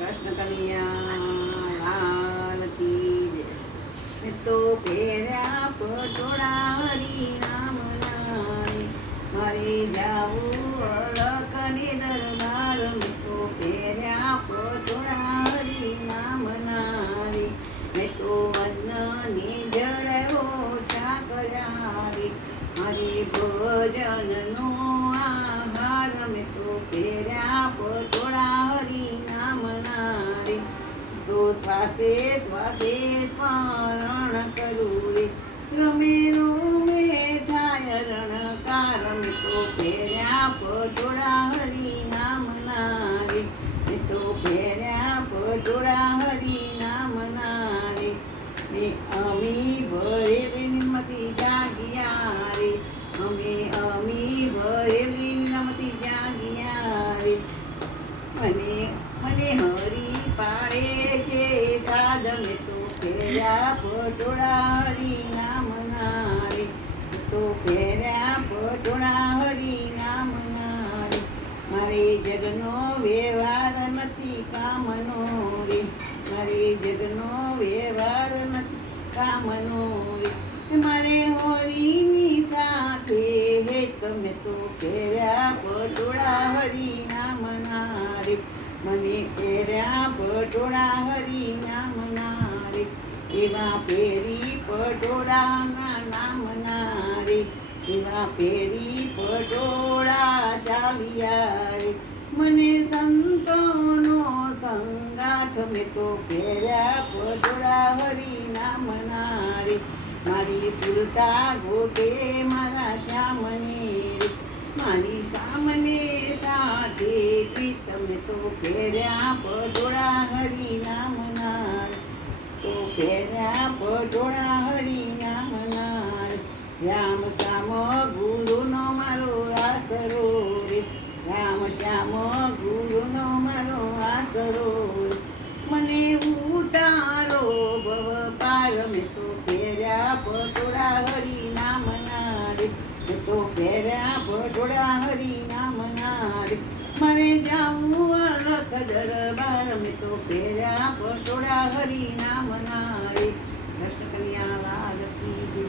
કૃષ્ણ કનૈયા લાલ કી જય. મેં તો પહેર્યા પટોળા હરી નામ નાય, મારે જાવું અલખની દરબાર. મેં તો પહેર્યા પટોળા હરી નામ નાય, મેં તો અન્નની જળ ઓછા કર્યા રે, મારે ભજનનો આભાર. મેં તો પહેર્યા પટોળા હરી નામ નારે, તો શ્વાસે શ્વાસે સ્મરણ કરું રે, રમે રમે થાય રણકાર. મેં તો પહેર્યા પટોળા હરી નામ નારે, મેં તો પહેર્યા પટોળા હરી નામ નારે. મેં અમી ભરેલી નિમતી જાગ્યા રે, અમી ભરેલી નિમતી જાગ્યા રે. મને મને હરી પાડે છે સાદ. મેં તો પહેર્યા પટોળા હરી નામ નારે, મેં તો પહેર્યા પટોળા હરી નામ નારે. મારે જગનો વ્યવહાર નથી કામનો રે, મારે જગનો વ્યવહાર નથી કામનો રે. મારે હોળીની સાથે હે તમે તો પહેર્યા પટોળા હરી નામ નારે, મને પહેર્યા પટોળા હરી નામ નારે. એવા પહેરી પટોળાના નામ નારે, એવા પહેરી પટોળા ચાલ્યા રે. મને સંતોનો સંગાથ. મેં તો પહેર્યા પટોળા હરી નામ નારે, મારી સુરતા ગોતે મારા શ્યામને રે, મારી સામને સાથે પ્રીતમ. તો પહેર્યા પટોળા હરી નામ નાર, તો પહેર્યા પટોળા હરી નામ નાર. રામ શ્યામ ગુરુનો મારો આસરો રે, રામ શ્યામ ગુરુનો મારો આસરો રે. મને ઉતારો ભવ પાર. મેં તો પહેર્યા પટોળા હરી નામ નારે, મેં તો પહેર્યા પટોળા હરી નામ નારે. મારે જાવું અલખ દરબાર. મેં તો પહેર્યા પટોળા હરી નામ નારે. કૃષ્ણ કનૈયા લાલ કી જય.